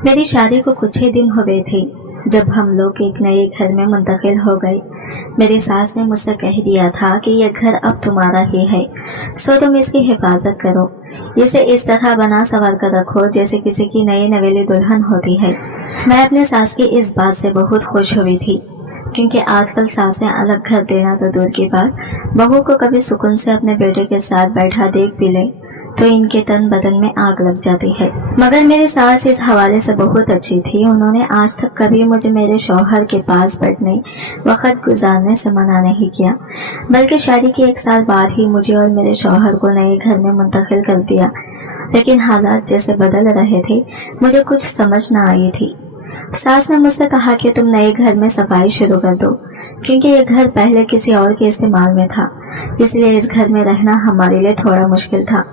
मेरी शादी को कुछ ही दिन हुए थे जब हम लोग एक नए घर में मुंतकिल हो गए। मेरी सास ने मुझसे कह दिया था कि यह घर अब तुम्हारा ही है, सो तुम इसकी हिफाजत करो, इसे इस तरह बना संवार कर रखो जैसे किसी की नई नवेली दुल्हन होती है। मैं अपने सास की इस बात से बहुत खुश हुई थी, क्योंकि आजकल सासें अलग घर देना तो दूर की बात, बहू को कभी सुकून से अपने बेटे के साथ बैठा देख भी ले तो इनके तन बदन में आग लग जाती है। मगर मेरी सास इस हवाले से बहुत अच्छी थी। उन्होंने आज तक कभी मुझे मेरे शौहर के पास बैठने, वक्त गुजारने से मना नहीं किया, बल्कि शादी के 1 साल बाद ही मुझे और मेरे शौहर को नए घर में मुंतकिल कर दिया। लेकिन हालात जैसे बदल रहे थे, मुझे कुछ समझ न आई थी। सास ने मुझसे कहा कि तुम नए घर में सफाई शुरू कर दो, क्योंकि ये घर पहले किसी और के इस्तेमाल में था, इसलिए इस घर में रहना हमारे लिए थोड़ा मुश्किल था।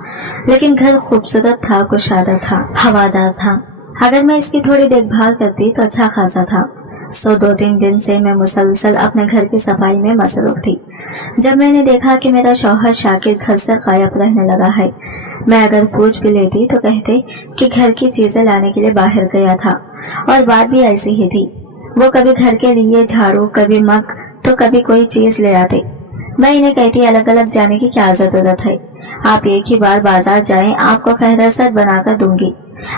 लेकिन घर खूबसूरत था, कुशादा था, हवादार था। अगर मैं इसकी थोड़ी देखभाल करती तो अच्छा खासा था। सो 2-3 दिन से मैं मुसलसल अपने घर की सफाई में मसरूफ थी। जब मैंने देखा कि मेरा शौहर शाकिर घर से गायब रहने लगा है, मैं अगर पूछ भी लेती तो कहते कि घर की चीजें लाने के लिए बाहर गया था, और बात भी ऐसी ही थी। वो कभी घर के लिए झाड़ू, कभी मग, तो कभी कोई चीज ले आते। मैं इन्हें कहती अलग अलग जाने की क्या जरूरत है, आप एक ही बार बाजार जाएं, आपको फहरिस्त बनाकर दूंगी,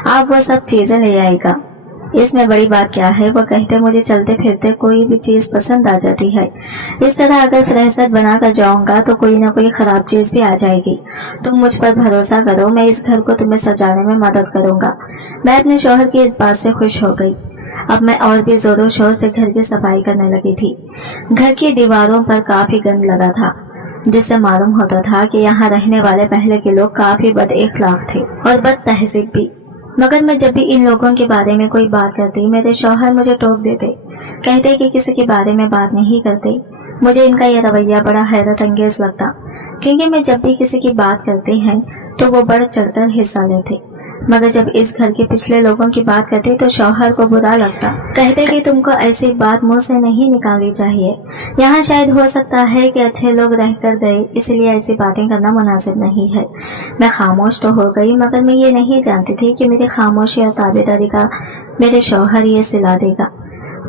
आप वो सब चीजें ले आएगा, इसमें बड़ी बात क्या है। वो कहते मुझे चलते फिरते कोई भी चीज पसंद आ जाती है, इस तरह अगर फहरिस्त बनाकर जाऊंगा तो कोई ना कोई खराब चीज भी आ जाएगी। तुम मुझ पर भरोसा करो, मैं इस घर को तुम्हें सजाने में मदद करूंगा। मैं अपने शौहर की इस बात से खुश हो गई। अब मैं और भी जोरों शोर से घर की सफाई करने लगी थी। घर की दीवारों पर काफी गंद लगा था, जिससे मालूम होता था कि यहाँ रहने वाले पहले के लोग काफी बद इखलाक थे और बद तहजीब भी। मगर मैं जब भी इन लोगों के बारे में कोई बात करती, मेरे शौहर मुझे टोक देते, कहते कि किसी के बारे में बात नहीं करते। मुझे इनका यह रवैया बड़ा हैरत अंगेज लगता, क्योंकि मैं जब भी किसी की बात करते हैं तो वो बढ़ चढ़कर हिस्सा लेते, मगर जब इस घर के पिछले लोगों की बात करते तो शौहर को बुरा लगता, कहते कि तुमको ऐसी बात मुंह से नहीं निकालनी चाहिए। यहाँ शायद हो सकता है कि अच्छे लोग रहकर गए, इसलिए ऐसी बातें करना मुनासिब नहीं है। मैं खामोश तो हो गई, मगर मैं ये नहीं जानती थी कि मेरी खामोशी और ताबेदारी का मेरे शौहर ये सिला देगा।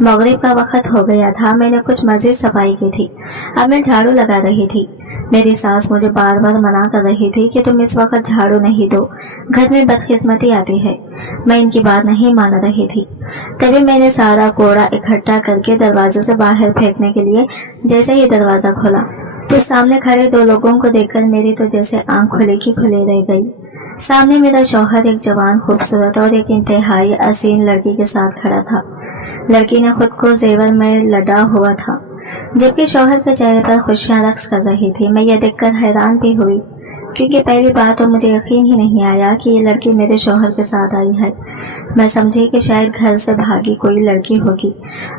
मगरिब का वक्त हो गया था। मैंने कुछ मजीद सफाई की थी। अब मैं झाड़ू लगा रही थी। मेरी सास मुझे बार बार मना कर रही थी कि तुम इस वक्त झाड़ू नहीं दो, घर में बदकिस्मती आती है। मैं इनकी बात नहीं मान रही थी। तभी मैंने सारा कोड़ा इकट्ठा करके दरवाजे से बाहर फेंकने के लिए जैसे ही दरवाजा खोला तो सामने खड़े 2 लोगों को देखकर मेरी तो जैसे आंख खुले की खुले रह गई। सामने मेरा शौहर एक जवान, खूबसूरत और एक इंतहाई हसीन लड़की के साथ खड़ा था। लड़की ने खुद को जेवर में लदा हुआ था, जबकि शौहर के चेहरे पर खुशियां रक्स कर रही थी। मैं यह देखकर हैरान भी हुई, क्योंकि पहली बात तो मुझे यकीन ही नहीं आया कि ये लड़की मेरे शौहर के साथ आई है। मैं समझी कि शायद घर से भागी कोई लड़की होगी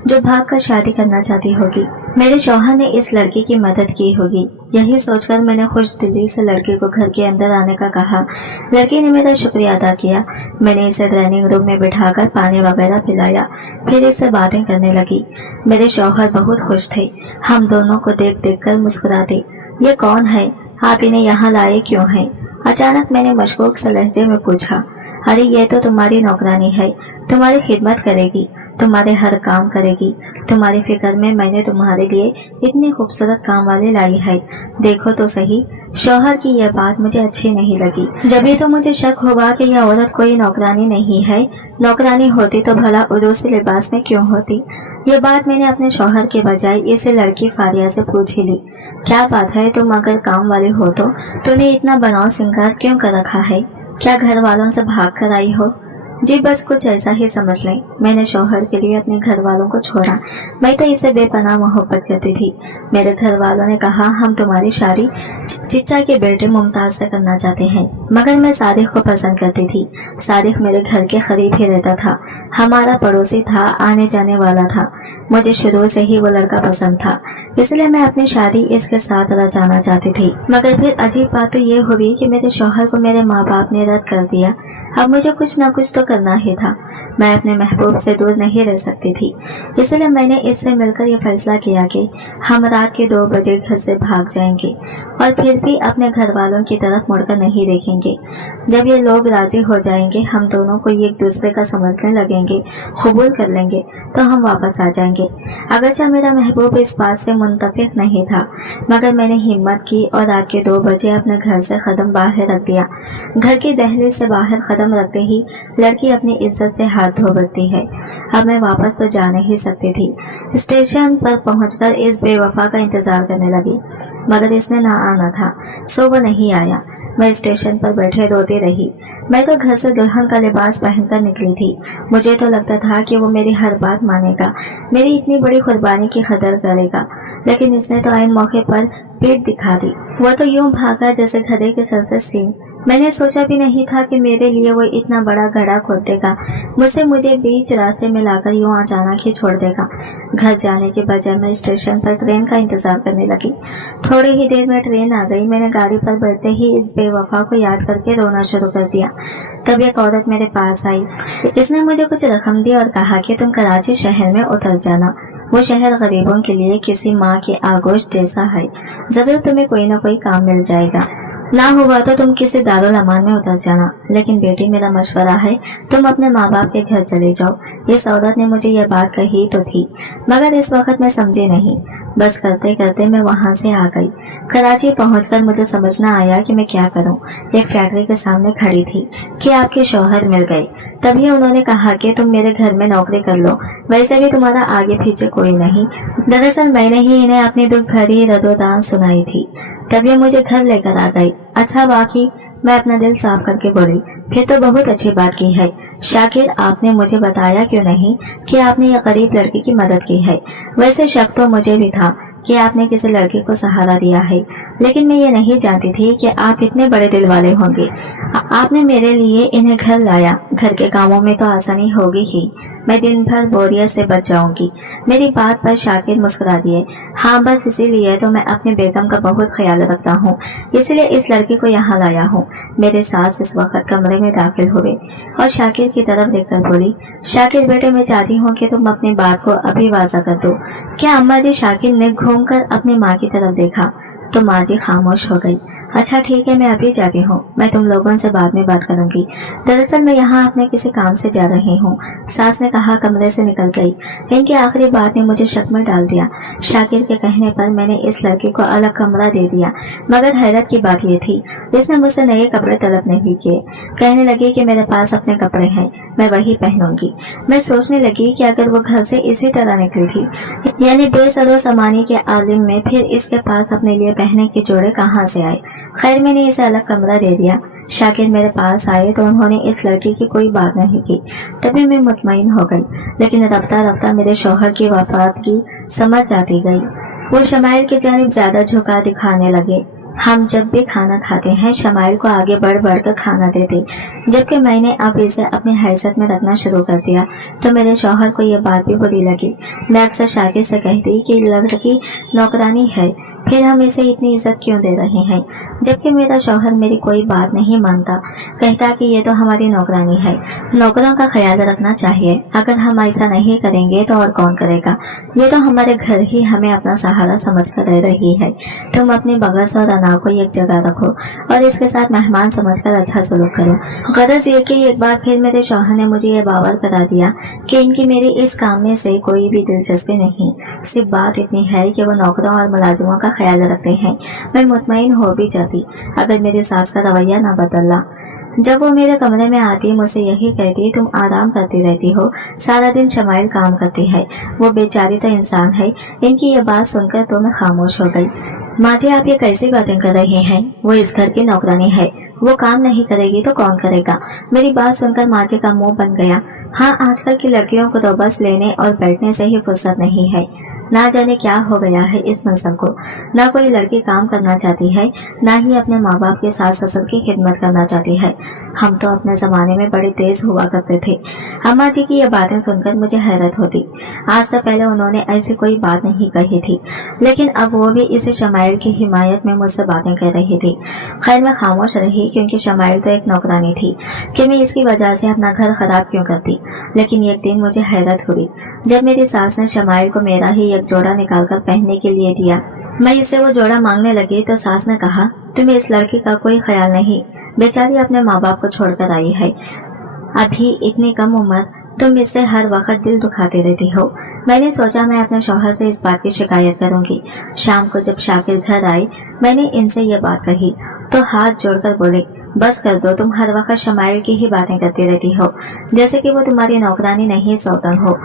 जो भागकर शादी करना चाहती होगी। मेरे शौहर ने इस लड़की की मदद की होगी। यही सोचकर मैंने खुश दिली से लड़की को घर के अंदर आने का कहा। लड़की ने मेरा शुक्रिया अदा किया। मैंने इसे ड्राइंग रूम में बिठाकर पानी वगैरह पिलाया, फिर इससे बातें करने लगी। मेरे शौहर बहुत खुश थे। हम दोनों को देख देख कर मुस्कुराते। ये कौन है? आप इन्हें यहाँ लाए क्यों हैं? अचानक मैंने मशकूक से लहजे में पूछा। अरे ये तो तुम्हारी नौकरानी है, तुम्हारी खिदमत करेगी, तुम्हारे हर काम करेगी। तुम्हारी फिक्र में मैंने तुम्हारे लिए इतनी खूबसूरत काम वाली लाई है, देखो तो सही। शौहर की यह बात मुझे अच्छी नहीं लगी। जब तो मुझे शक हुआ कि यह औरत कोई नौकरानी नहीं है। नौकरानी होती तो भला उर्दूसी लिबास में क्यों होती? ये बात मैंने अपने शौहर के बजाय इसे लड़की फारिया से पूछ ही ली। क्या बात है, तुम अगर काम वाली हो तो तूने इतना बनाव सिंगार क्यों कर रखा है? क्या घर वालों से भाग कर आई हो? जी बस कुछ ऐसा ही समझ लें। मैंने शौहर के लिए अपने घर वालों को छोड़ा। मैं तो इसे बेपनाह मोहब्बत करती थी। मेरे घर वालों ने कहा हम तुम्हारी शादी चिच्चा के बेटे मुमताज से करना चाहते हैं, मगर मैं सारिक को पसंद करती थी। सारिक मेरे घर के करीब ही रहता था, हमारा पड़ोसी था, आने जाने वाला था। मुझे शुरू से ही वो लड़का पसंद था, इसलिए मैं अपनी शादी इसके साथ रचाना चाहती थी। मगर फिर अजीब बात तो ये हुई कि मेरे शौहर को मेरे माँ बाप ने रद्द कर दिया। अब मुझे कुछ न कुछ तो करना ही था। मैं अपने महबूब से दूर नहीं रह सकती थी, इसलिए मैंने इससे मिलकर ये फैसला किया कि हम रात के 2 बजे घर से भाग जाएंगे और फिर भी अपने घर वालों की तरफ मुड़कर नहीं देखेंगे। जब ये लोग राजी हो जाएंगे, हम दोनों को एक दूसरे का समझने लगेंगे, कबूल कर लेंगे, तो हम वापस आ जाएंगे। अगरचे मेरा महबूब इस बात से मुंतफिक नहीं था, मगर मैंने हिम्मत की और रात के 2 बजे अपने घर से कदम बाहर रख दिया। घर की दहलीज से बाहर कदम रखते ही लड़की अपनी इज्जत से हाथ धो बैठती है। अब मैं वापस तो जा नहीं सकती थी। स्टेशन पर पहुंचकर इस बेवफा का इंतजार करने लगी, मगर इसने ना आना था, सो वो नहीं आया। मैं स्टेशन पर बैठे रोती रही। मैं तो घर से दुल्हन का लिबास पहनकर निकली थी। मुझे तो लगता था कि वो मेरी हर बात मानेगा, मेरी इतनी बड़ी कुर्बानी की कदर करेगा, लेकिन इसने तो आइन मौके पर पीठ दिखा दी। वो तो यूं भागा जैसे गधे के सर से सींग। मैंने सोचा भी नहीं था कि मेरे लिए वो इतना बड़ा गड्ढा खोद देगा, मुझे बीच रास्ते में लाकर यूं अचानक ही छोड़ देगा। घर जाने के बजाय मैं स्टेशन पर ट्रेन का इंतजार करने लगी। थोड़ी ही देर में ट्रेन आ गई। मैंने गाड़ी पर बैठते ही इस बेवफा को याद करके रोना शुरू कर दिया। तब एक औरत मेरे पास आई। इसने मुझे कुछ रकम दी और कहा कि तुम कराची शहर में उतर जाना। वो शहर गरीबों के लिए किसी माँ की आगोश जैसा है, जरूर तुम्हें कोई न कोई काम मिल जाएगा, ना हुआ तो तुम किसी दारुल अमान में उतर जाना। लेकिन बेटी, मेरा मशवरा है, तुम अपने माँ बाप के घर चले जाओ। इस औरत ने मुझे यह बात कही तो थी, मगर इस वक्त मैं समझी नहीं। बस करते करते मैं वहाँ से आ गई। कराची पहुंचकर मुझे समझना आया कि मैं क्या करूं। एक फैक्ट्री के सामने खड़ी थी कि आपके शौहर मिल गए। तभी उन्होंने कहा कि तुम मेरे घर में नौकरी कर लो, वैसे भी तुम्हारा आगे पीछे कोई नहीं। दरअसल मैंने ही इन्हें अपनी दुख भरी रदोदान सुनाई थी, तब ये मुझे घर लेकर आ गई। अच्छा बाकी, मैं अपना दिल साफ करके बोली, फिर तो बहुत अच्छी बात की है। शाकिर, आपने मुझे बताया क्यों नहीं कि आपने ये गरीब लड़की की मदद की है। वैसे शक तो मुझे भी था कि आपने किसी लड़की को सहारा दिया है, लेकिन मैं ये नहीं जानती थी कि आप इतने बड़े दिल वाले होंगे। आपने मेरे लिए इन्हें घर लाया। घर के कामों में तो आसानी होगी ही, मैं दिन भर बोरियत से बच जाऊंगी। मेरी बात पर शाकिर मुस्कुरा दिए। हाँ, बस इसीलिए तो मैं अपने बेगम का बहुत ख्याल रखता हूँ, इसलिए इस लड़की को यहाँ लाया हूँ। मेरे सास इस वक्त कमरे में दाखिल हुए और शाकिर की तरफ देखकर बोली, शाकिर बेटे, मैं चाहती हूँ कि तुम अपनी बात को अभी वाज़ा कर दो। क्या अम्मा जी? शाकिर ने घूमकर अपनी माँ की तरफ देखा तो माँ जी खामोश हो गई। अच्छा ठीक है, मैं अभी जाती हूँ, मैं तुम लोगों से बाद में बात करूंगी। दरअसल मैं यहाँ अपने किसी काम से जा रही हूँ, सास ने कहा। कमरे से निकल गई। इनकी आखिरी बात ने मुझे शक में डाल दिया। शाकिर के कहने पर मैंने इस लड़की को अलग कमरा दे दिया, मगर हैरत की बात यह थी, इसने मुझसे नए कपड़े तलब नहीं किए। कहने लगी कि मेरे पास अपने कपड़े हैं, मैं वही पहनूंगी। मैं सोचने लगी कि अगर वो घर से इसी तरह निकली थी, यानी बेसरो सामानी के आलिम में, फिर इसके पास अपने लिए पहनने के जोड़े कहाँ से आए। खैर, मैंने इसे अलग कमरा दे दिया। शाकिर मेरे पास आए तो उन्होंने इस लड़की की कोई बात नहीं की, तभी मैं मुतमईन हो गई। लेकिन रफ्ता रफ्ता मेरे शौहर की वफात की समझ आती गई। वो शमाइल की जानिब ज्यादा झुकाव दिखाने लगे। हम जब भी खाना खाते हैं, शमाइल को आगे बढ़ बढ़ कर खाना देते, जबकि मैंने अब इसे अपनी हैसियत में रखना शुरू कर दिया तो मेरे शौहर को यह बात भी बुरी लगी। मैं अक्सर शाकिर से कहती कि लड़की नौकरानी है, फिर हम इसे इतनी इज्जत क्यों दे रहे हैं, जबकि मेरा शौहर मेरी कोई बात नहीं मानता। कहता कि ये तो हमारी नौकरानी है, नौकरों का ख्याल रखना चाहिए। अगर हम ऐसा नहीं करेंगे तो और कौन करेगा। ये तो हमारे घर ही हमें अपना सहारा समझकर रह रही है। तुम अपनी बगस और अना को एक जगह रखो और इसके साथ मेहमान समझकर अच्छा सलूक करो। गरज ये कि एक बार फिर मेरे शौहर ने मुझे ये बावर करा दिया कि इनकी मेरी इस काम में से कोई भी दिलचस्पी नहीं। सिर्फ बात इतनी है कि वो नौकरों और मुलाजिमों का ख्याल रखते हैं। मैं मुतमईन हो भी जाती अगर मेरी सास का रवैया ना बदला। जब वो मेरे कमरे में आती, मुझसे यही कहती, तुम आराम करती रहती हो, सारा दिन शमाइल काम करती है, वो बेचारी तो इंसान है। इनकी ये बात सुनकर तो मैं खामोश हो गई। माँ जी, आप ये कैसी बातें कर रही हैं? वो इस घर की नौकरानी है, वो काम नहीं करेगी तो कौन करेगा? मेरी बात सुनकर माँ जी का मुंह बन गया। हाँ, आजकल की लड़कियों को तो बस लेने और बैठने से ही फुर्सत नहीं है। ना जाने क्या हो गया है इस नस्ल को। ना कोई लड़की काम करना चाहती है, ना ही अपने माँ बाप के सास ससुर की खिदमत करना चाहती है। हम तो अपने जमाने में बड़े तेज हुआ करते थे। अम्मा जी की ये बातें सुनकर मुझे हैरत होती। आज से पहले उन्होंने ऐसी कोई बात नहीं कही थी, लेकिन अब वो भी इसी शमाइल की हिमायत में मुझसे बातें कह रही थी। खैर, मैं खामोश रही, क्योंकि शमाइल तो एक नौकरानी थी कि मैं इसकी वजह से अपना घर खराब क्यों करती। लेकिन एक दिन मुझे हैरत हुई जब मेरी सास ने शमाइल को मेरा ही एक जोड़ा निकालकर पहनने के लिए दिया। मैं इससे वो जोड़ा मांगने लगी तो सास ने कहा, तुम्हें इस लड़की का कोई ख्याल नहीं, बेचारी अपने माँ बाप को छोड़कर आई है, अभी इतनी कम उम्र, तुम इससे हर वक्त दिल दुखाती रहती हो। मैंने सोचा मैं अपने शौहर से इस बात की शिकायत करूंगी। शाम को जब शाकिर घर आए, मैंने इनसे ये बात कही तो हाथ जोड़कर बोले, बस कर दो, तुम हर वक्त शमाइल की ही बातें करती रहती हो, जैसे कि वो तुम्हारी नौकरानी नहीं सौतन हो।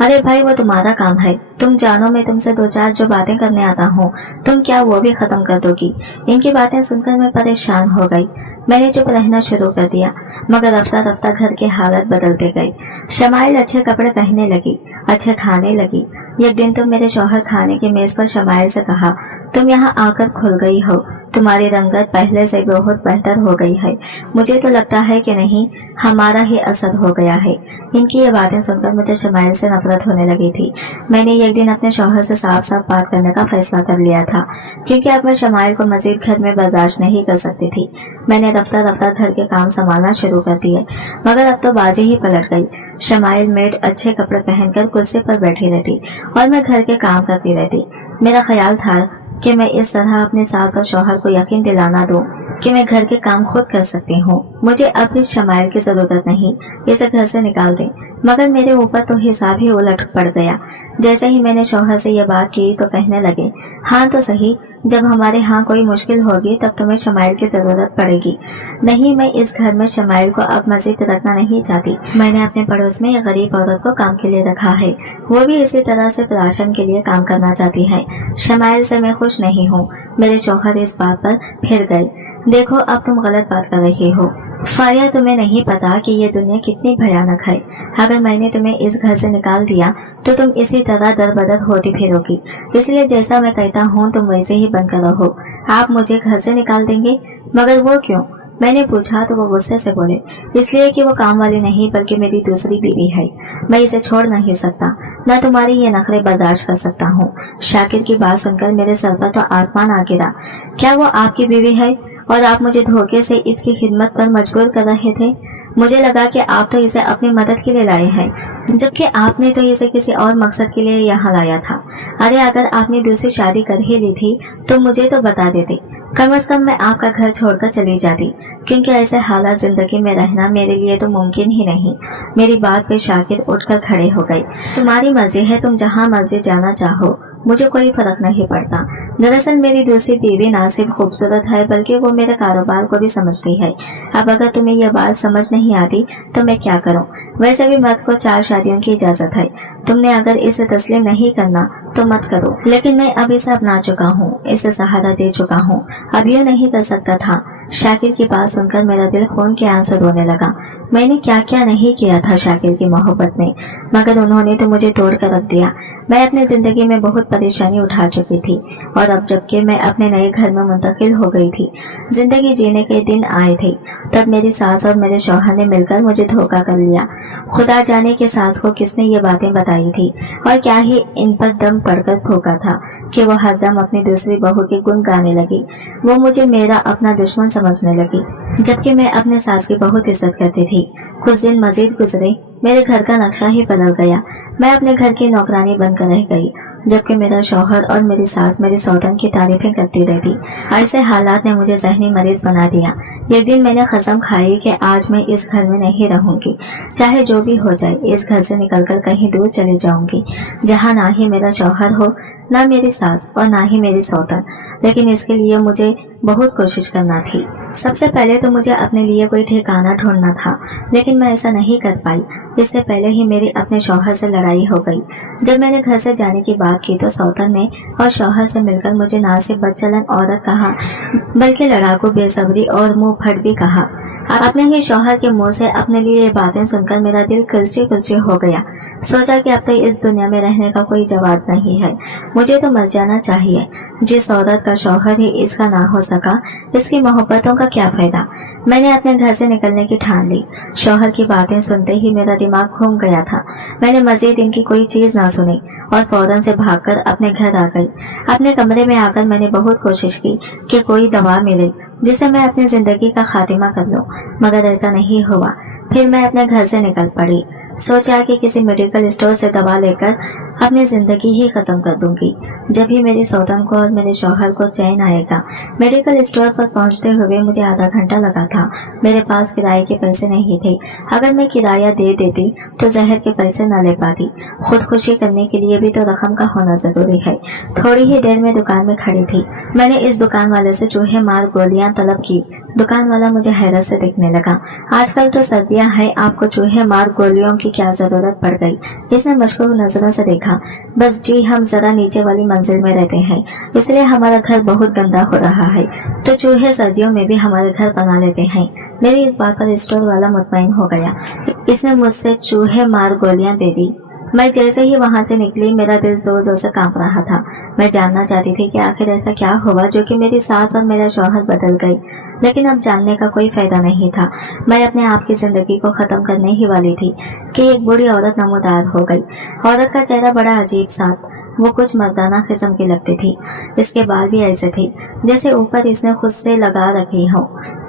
अरे भाई, वो तुम्हारा काम है, तुम जानो मैं तुमसे दो चार जो बातें करने आता हूँ, तुम क्या वो भी खत्म कर दोगी। इनकी बातें सुनकर मैं परेशान हो गई। मैंने चुप रहना शुरू कर दिया, मगर रफ्ता रफ्ता घर के हालत बदलते गए। शमाइल अच्छे कपड़े पहनने लगी, अच्छे खाने लगी। एक दिन तो मेरे शौहर खाने की मेज पर शमाइल से कहा, तुम यहाँ आकर खुल गई हो, तुम्हारी रंगत पहले से बहुत बेहतर हो गई है। मुझे तो लगता है कि नहीं, हमारा ही असर हो गया है। इनकी ये बातें सुनकर मुझे शमाइल से नफरत होने लगी थी। मैंने एक दिन अपने शौहर से साफ साफ बात करने का फैसला कर लिया था, क्योंकि अब मैं शमाइल को मजीद घर में बर्दाश्त नहीं कर सकती थी। मैंने रफ्ता रफ्ता घर के काम संभालना शुरू कर दिए, मगर अब तो बाजी ही पलट गई। शमाइल मेड अच्छे कपड़े पहनकर कुर्सी पर बैठी रहती और मैं घर के काम करती रहती। मेरा ख्याल था कि मैं इस तरह अपने सास और शौहर को यकीन दिलाना दूं कि मैं घर के काम खुद कर सकती हूँ। मुझे अब इस शमाइल की जरूरत नहीं, इसे घर से निकाल दें। मगर मेरे ऊपर तो हिसाब ही उलट पड़ गया। जैसे ही मैंने शौहर से यह बात की तो कहने लगे, हाँ तो सही, जब हमारे यहाँ कोई मुश्किल होगी तब तुम्हें शमाइल की जरूरत पड़ेगी। नहीं, मैं इस घर में शमाइल को अब मजीद रखना नहीं चाहती। मैंने अपने पड़ोस में एक गरीब औरत को काम के लिए रखा है, वो भी इसी तरह से राशन के लिए काम करना चाहती है। शमाइल से मैं खुश नहीं हूँ। मेरे शौहर इस बात पर फिर गए, देखो अब तुम गलत बात कर रही हो फारिया, तुम्हें नहीं पता कि ये दुनिया कितनी भयानक है। अगर मैंने तुम्हें इस घर से निकाल दिया तो तुम इसी तरह दर बदर होती फिरोगी। इसलिए जैसा मैं कहता हूँ तुम वैसे ही बनकर रहो। आप मुझे घर से निकाल देंगे? मगर वो क्यों? मैंने पूछा तो वो गुस्से से बोले, इसलिए कि वो काम वाली नहीं बल्कि मेरी दूसरी बीवी है। मैं इसे छोड़ नहीं सकता, न तुम्हारी ये नखरे बर्दाश्त कर सकता हूँ। शाकिर की बात सुनकर मेरे सर पर तो आसमान आ गिरा। क्या वो आपकी बीवी है और आप मुझे धोखे से इसकी खिदमत पर मजबूर कर रहे थे? मुझे लगा कि आप तो इसे अपनी मदद के लिए लाए हैं, जबकि आपने तो इसे किसी और मकसद के लिए यहाँ लाया था। अरे अगर आपने दूसरी शादी कर ही ली थी तो मुझे तो बता देते, कम से कम मैं आपका घर छोड़कर चली जाती, क्योंकि ऐसे हालात जिंदगी में रहना मेरे लिए तो मुमकिन ही नहीं। मेरी बात पे शाकिर उठकर खड़े हो गए। तुम्हारी मर्जी है, तुम जहाँ मर्जी जाना चाहो, मुझे कोई फर्क नहीं पड़ता। दरअसल मेरी दूसरी बीवी ना सिर्फ खूबसूरत है बल्कि वो मेरे कारोबार को भी समझती है। अब अगर तुम्हें यह बात समझ नहीं आती तो मैं क्या करूं? वैसे भी मर्द को 4 शादियों की इजाजत है। तुमने अगर इसे तस्लीम नहीं करना तो मत करो, लेकिन मैं अब इसे अपना चुका हूँ, इसे सहारा दे चुका हूँ, अब ये नहीं कर सकता था। शाकिर की बात सुनकर मेरा दिल खून के आंसू रोने लगा। मैंने क्या क्या नहीं किया था शाकिर की मोहब्बत में, मगर उन्होंने तो मुझे तोड़ कर रख दिया। मैं अपनी जिंदगी में बहुत परेशानी उठा चुकी थी और अब जबकि मैं अपने नए घर में मुंतकिल हो गई थी, जिंदगी जीने के दिन आए थे, तब मेरी सास और मेरे शौहर ने मिलकर मुझे धोखा कर लिया। खुदा जाने कि सास को किसने ये बातें बताई थी और क्या ही इन पर दम पड़कर फूका था कि वो हरदम अपनी दूसरी बहू के गुण गाने लगी। वो मुझे मेरा अपना दुश्मन समझने लगी, जबकि मैं अपने सास की बहुत इज्जत करती थी। कुछ दिन मजीद गुजरे, मेरे घर का नक्शा ही बदल गया। मैं अपने घर की नौकरानी बनकर रह गई, जबकि मेरा शौहर और मेरी सास मेरी सौतन की तारीफें करती रहती। ऐसे हालात ने मुझे जहनी मरीज बना दिया। एक दिन मैंने कसम खाई कि आज मैं इस घर में नहीं रहूंगी, चाहे जो भी हो जाए। इस घर से निकलकर कहीं दूर चली जाऊंगी, जहाँ ना ही मेरा शौहर हो, ना मेरी सास और ना ही मेरी सौतन। लेकिन इसके लिए मुझे बहुत कोशिश करना थी। सबसे पहले तो मुझे अपने लिए कोई ठिकाना ढूंढना था, लेकिन मैं ऐसा नहीं कर पाई। इससे पहले ही मेरी अपने शौहर से लड़ाई हो गई। जब मैंने घर से जाने की बात की तो सौतन ने और शौहर से मिलकर मुझे ना सिर्फ बदचलन औरत कहा बल्कि लड़ाकू, बेसब्री और मुंह फट भी कहा। अपने ही शौहर के मुंह से अपने लिए ये बातें सुनकर मेरा दिल कुलची कुलची हो गया। सोचा कि अब तो इस दुनिया में रहने का कोई जवाब नहीं है, मुझे तो मर जाना चाहिए। जिस औरत का शौहर ही इसका ना हो सका, इसकी मोहब्बतों का क्या फायदा। मैंने अपने घर से निकलने की ठान ली। शौहर की बातें सुनते ही मेरा दिमाग घूम गया था। मैंने मजीद इनकी कोई चीज ना सुनी और फौरन से भागकर अपने घर आ गई। अपने कमरे में आकर मैंने बहुत कोशिश की कि कोई दवा मिले जिससे मैं अपनी जिंदगी का खात्मा कर लूं, मगर ऐसा नहीं हुआ। फिर मैं अपने घर से निकल पड़ी। सोचा कि किसी मेडिकल स्टोर से दवा लेकर अपनी जिंदगी ही खत्म कर दूंगी। जब भी मेरी सौतन को और मेरे शौहर को चैन आएगा। मेडिकल स्टोर पर पहुंचते हुए मुझे आधा घंटा लगा था। मेरे पास किराए के पैसे नहीं थे। अगर मैं किराया दे देती तो जहर के पैसे न ले पाती। खुदकुशी करने के लिए भी तो रकम का होना जरूरी है। थोड़ी ही देर में दुकान में खड़ी थी। मैंने इस दुकान वाले से चूहे मार गोलियां तलब की। दुकान वाला मुझे हैरत से देखने लगा। आजकल तो सर्दियां हैं, आपको चूहे मार गोलियों की क्या जरूरत पड़ गई? इसने मशकूक नजरों से देखा। बस जी, हम जरा नीचे वाली मंजिल में रहते हैं, इसलिए हमारा घर बहुत गंदा हो रहा है, तो चूहे सर्दियों में भी हमारे घर बना लेते हैं। मेरी इस बात पर स्टोर वाला मुतमईन हो गया। इसने मुझसे चूहे मार गोलियां दे दी। मैं जैसे ही वहां से निकली, मेरा दिल जोर जोर से कांप रहा था। मैं जानना चाहती थी कि आखिर ऐसा क्या हुआ जो कि मेरी सास और मेरा शौहर बदल गई, लेकिन अब जानने का कोई फायदा नहीं था। मैं अपने आप की जिंदगी को खत्म करने ही वाली थी कि एक बूढ़ी औरत नमूदार हो गई। औरत का चेहरा बड़ा अजीब सा, वो कुछ मर्दाना किस्म की लगती थी। इसके बाल भी ऐसे थे जैसे ऊपर इसने खुद से लगा रखी हो।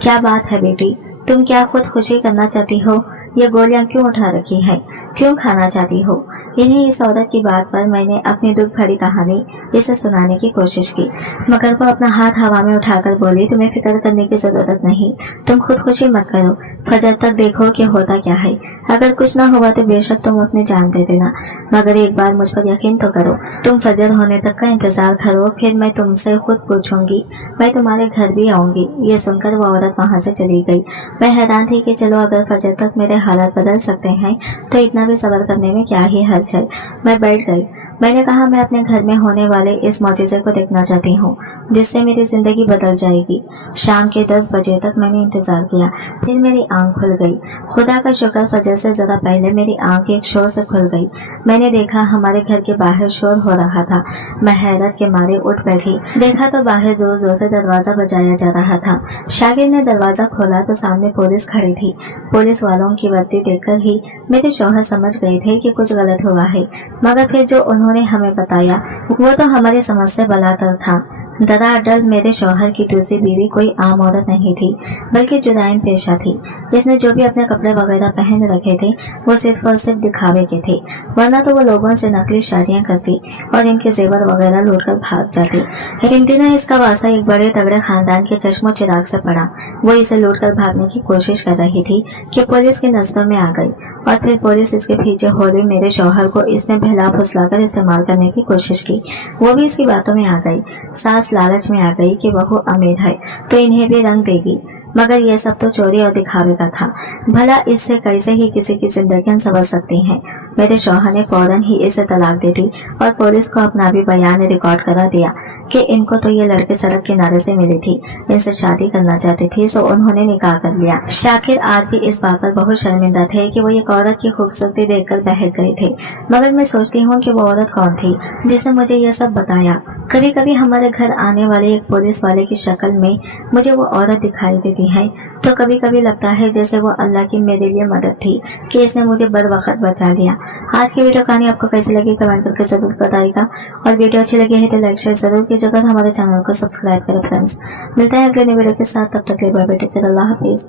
क्या बात है बेटी, तुम क्या खुद खुशी करना चाहती हो? ये गोलियां क्यों उठा रखी है? क्यों खाना चाहती हो? इन्हीं इस औरत की बात पर मैंने अपनी दुख भरी कहानी इसे सुनाने की कोशिश की, मगर वो अपना हाथ हवा में उठाकर बोली, तुम्हें फिक्र करने की जरूरत नहीं, तुम खुदकुशी मत करो, फजर तक देखो कि होता क्या है। अगर कुछ ना हुआ तो बेशक तुम अपनी जान दे देना, मगर एक बार मुझ पर यकीन तो करो। तुम फजर होने तक का इंतजार करो, फिर मैं तुमसे खुद पूछूंगी, मैं तुम्हारे घर भी आऊंगी। ये सुनकर वो औरत वहां से चली गई। मैं हैरान थी कि चलो अगर फजर तक मेरे हालात बदल सकते हैं तो इतना भी सब्र करने में क्या ही हर्ज है। मैं बैठ गई। मैंने कहा, मैं अपने घर में होने वाले इस मौजूजे को देखना चाहती हूँ जिससे मेरी जिंदगी बदल जाएगी। शाम के 10 बजे तक मैंने इंतजार किया, फिर मेरी आंख खुल गई। खुदा का शुक्र, फजर से जरा पहले मेरी आंख एक शोर से खुल गई। मैंने देखा हमारे घर के बाहर शोर हो रहा था। मैं हैरत के मारे उठ बैठी। देखा तो बाहर जोर जोर से दरवाजा बजाया जा रहा था। शागिर ने दरवाजा खोला तो सामने पुलिस खड़ी थी। पुलिस वालों की वर्दी देखकर ही मेरे शौहर समझ गए थे कि कुछ गलत हुआ है, मगर फिर जो उन्होंने हमें बताया वो तो हमारी समझ से बलातर था। दराडल मेरे शौहर की दूसरी बीवी कोई आम औरत नहीं थी, बल्कि जुराइम पेशा थी। इसने जो भी अपने कपड़े वगैरह पहन रखे थे वो सिर्फ और सिर्फ दिखावे के थे, वरना तो वो लोगों से नकली शादियां करती और इनके जेवर वगैरह लूटकर भाग जाती। इन दिनों इसका वास्ता एक बड़े तगड़े खानदान के चश्मो चिराग से पड़ा। वो इसे लूटकर भागने की कोशिश कर रही थी कि पुलिस की नजरों में आ गई, और फिर पुलिस इसके पीछे हो रही। मेरे शौहर को इसने बहला फुसलाकर इस्तेमाल करने की कोशिश की, वो भी इसकी बातों में आ गई। सास लालच में आ गई कि बहू अमीर है तो इन्हें भी रंग देगी, मगर यह सब तो चोरी और दिखावे का था। भला इससे कैसे ही किसी की जिंदगियां संवर सकती हैं। मेरे शौहर ने फौरन ही इसे तलाक दे दी और पुलिस को अपना भी बयान रिकॉर्ड करा दिया कि इनको तो ये लड़के सड़क किनारे से मिली थी, इनसे शादी करना चाहती थी, सो उन्होंने निकाह कर लिया। शाकिर आज भी इस बात पर बहुत शर्मिंदा थे कि वो एक औरत की खूबसूरती देखकर बहक गए थे, मगर मैं सोचती हूँ कि वो औरत कौन थी जिसने मुझे यह सब बताया। कभी कभी हमारे घर आने वाले एक पुलिस वाले की शक्ल में मुझे वो औरत दिखाई देती है, तो कभी कभी लगता है जैसे वो अल्लाह की मेरे लिए मदद थी कि इसने मुझे बर वक्त बचा लिया। आज की वीडियो कहानी आपको कैसी लगी कमेंट करके जरूर बताइएगा, और वीडियो अच्छी लगी है तो लाइक शेयर जरूर कीजिएगा, हमारे चैनल को सब्सक्राइब करें फ्रेंड्स। मिलते हैं अगले नई वीडियो के साथ, तब तक के लिए बाय बाय, टेक केयर, अल्लाह हाफिज।